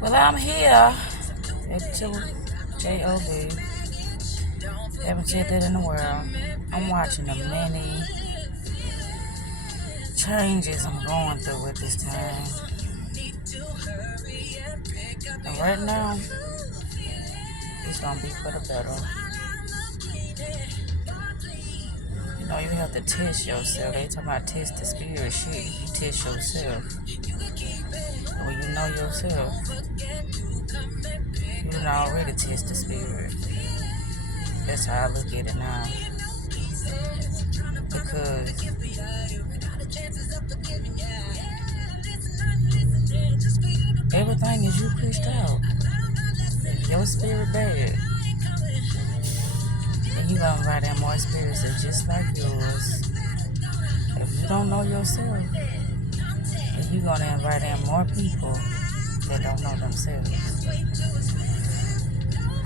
Well, I'm here at J.O.B. Haven't said that in a while. I'm watching the many changes I'm going through at this time. And right now, it's going to be for the better. You know, you have to test yourself. They talk about test the spirit. Shit, you test yourself. And when you know yourself, you can already test the spirit. That's how I look at it now. Because everything is you pushed out. If your spirit bad, then you gonna invite in more spirits that's just like yours. If you don't know yourself, then you gonna invite in more people that don't know themselves.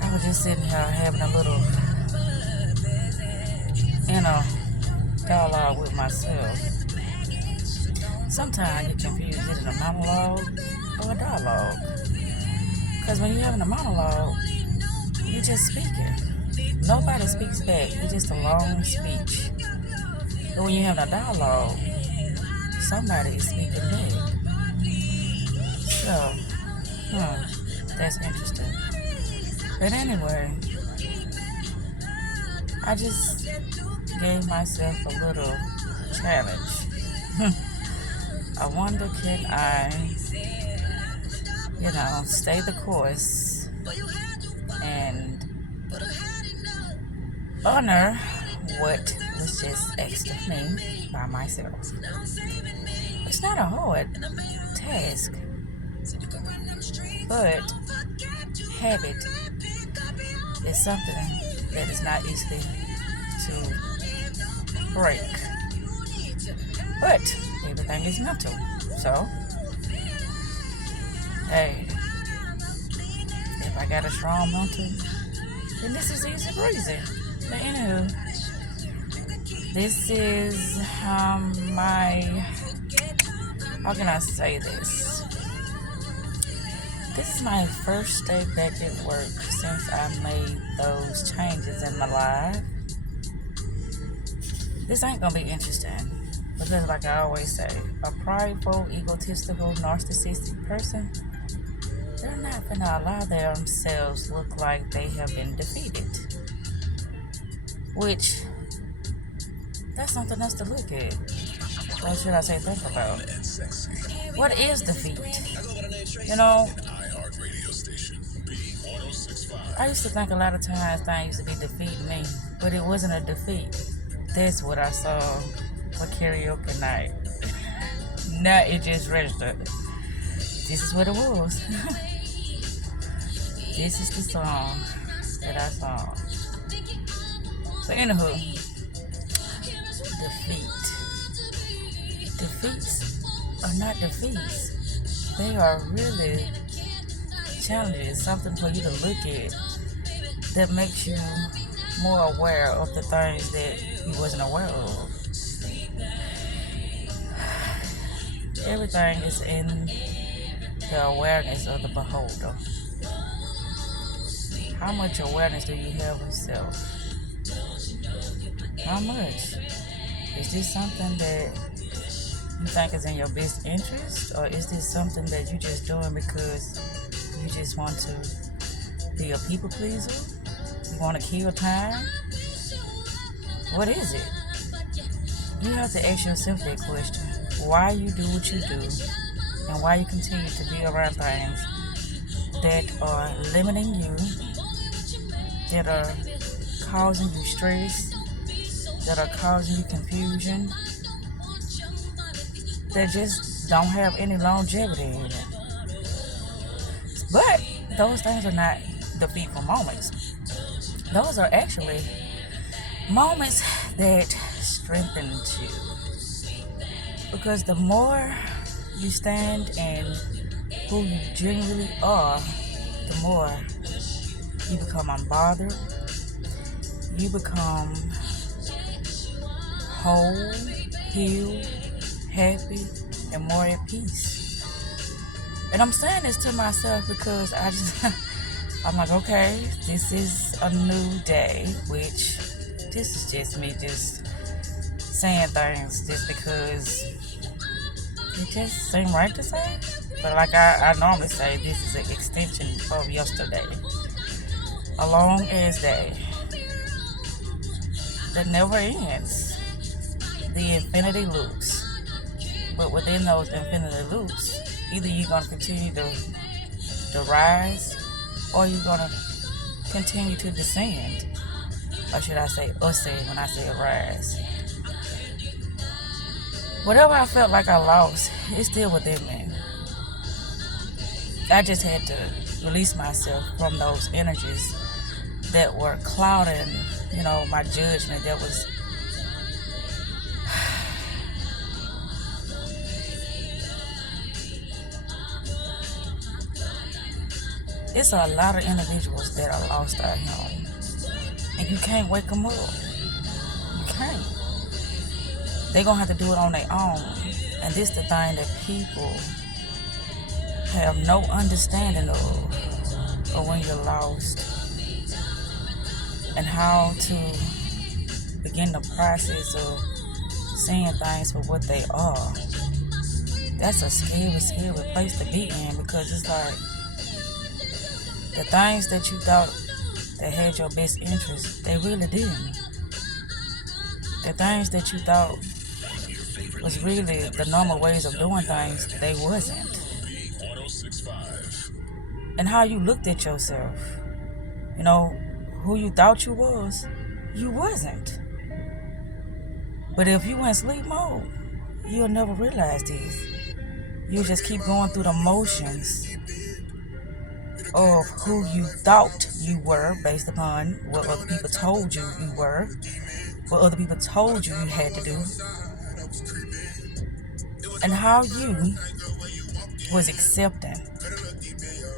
I was just sitting here having a little inner dialogue with myself. Sometimes you confuse it in a monologue or a dialogue. Because when you're having a monologue, you just speaking. Nobody speaks back. It's just a long speech. But when you're having a dialogue, somebody is speaking back. So, that's interesting. But anyway, I just gave myself a little challenge. I wonder, can I, stay the course and honor what was just asked of me by myself. It's not a hard task, but habit is something that is not easily to break. But everything is mental. So, hey, if I got a strong mental, then this is easy breezy. But anywho, this is how can I say this? This is my first day back at work since I made those changes in my life. This ain't gonna be interesting because, like I always say, a prideful, egotistical, narcissistic person, they're not gonna allow themselves look like they have been defeated. Which, that's something else to look at. Or should I say think about? What is defeat? I used to think a lot of times things used to be defeating me, but it wasn't a defeat. That's what I saw for karaoke night. Now it just registered. This is what it was. This is the song that I saw. But anywho, defeat. Defeats are not defeats. They are really challenges, something for you to look at that makes you more aware of the things that you wasn't aware of. Everything is in the awareness of the beholder. How much awareness do you have of self? How much? Is this something that you think is in your best interest? Or is this something that you're just doing because you just want to be a people pleaser? You want to kill time? What is it? You have to ask yourself that question. Why you do what you do, and why you continue to be around things that are limiting you, that are causing you stress, that are causing you confusion, that just don't have any longevity in it. But those things are not defeatful moments. Those are actually moments that strengthen you. Because the more you stand in who you genuinely are, the more you become unbothered, you become whole, healed, happy, and more at peace. And I'm saying this to myself because I'm like, okay, this is a new day, which this is just me just saying things just because it just seemed right to say. But like I normally say, this is an extension of yesterday. A long ass day that never ends. The infinity loops. But within those infinity loops, either you're going to continue to rise or you're going to continue to descend. Or should I say ascend when I say rise. Whatever I felt like I lost, it's still within me. I just had to release myself from those energies that were clouding, my judgment. That was it's a lot of individuals that are lost out here, and you can't wake them up. You can't. They're gonna have to do it on their own, and this the thing that people have no understanding of when you're lost, and how to begin the process of seeing things for what they are. That's a scary, scary place to be in, because it's like the things that you thought that had your best interest, they really didn't. The things that you thought was really the normal ways of doing things, they wasn't. And how you looked at yourself, who you thought you wasn't. But if you in sleep mode, you'll never realize this. You just keep going through the motions of who you thought you were based upon what other people told you were, what other people told you had to do, and how you was accepting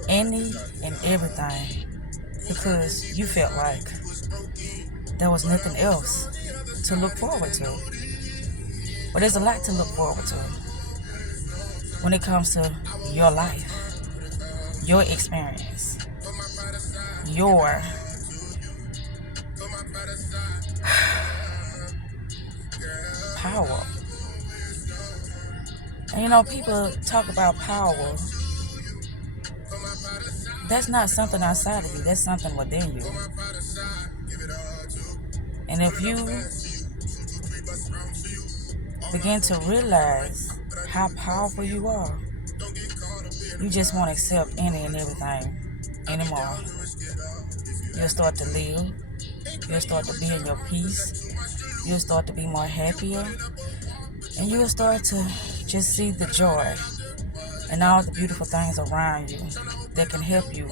any and everything because you felt like there was nothing else to look forward to. But there's a lot to look forward to when it comes to your life, your experience, your power. And people talk about power. That's not something outside of you. That's something within you. And if you begin to realize how powerful you are, you just won't accept any and everything anymore. You'll start to live. You'll start to be in your peace. You'll start to be more happier. And you'll start to just see the joy and all the beautiful things around you that can help you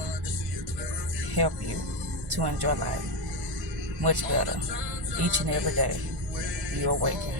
to enjoy life much better each and every day you awaken.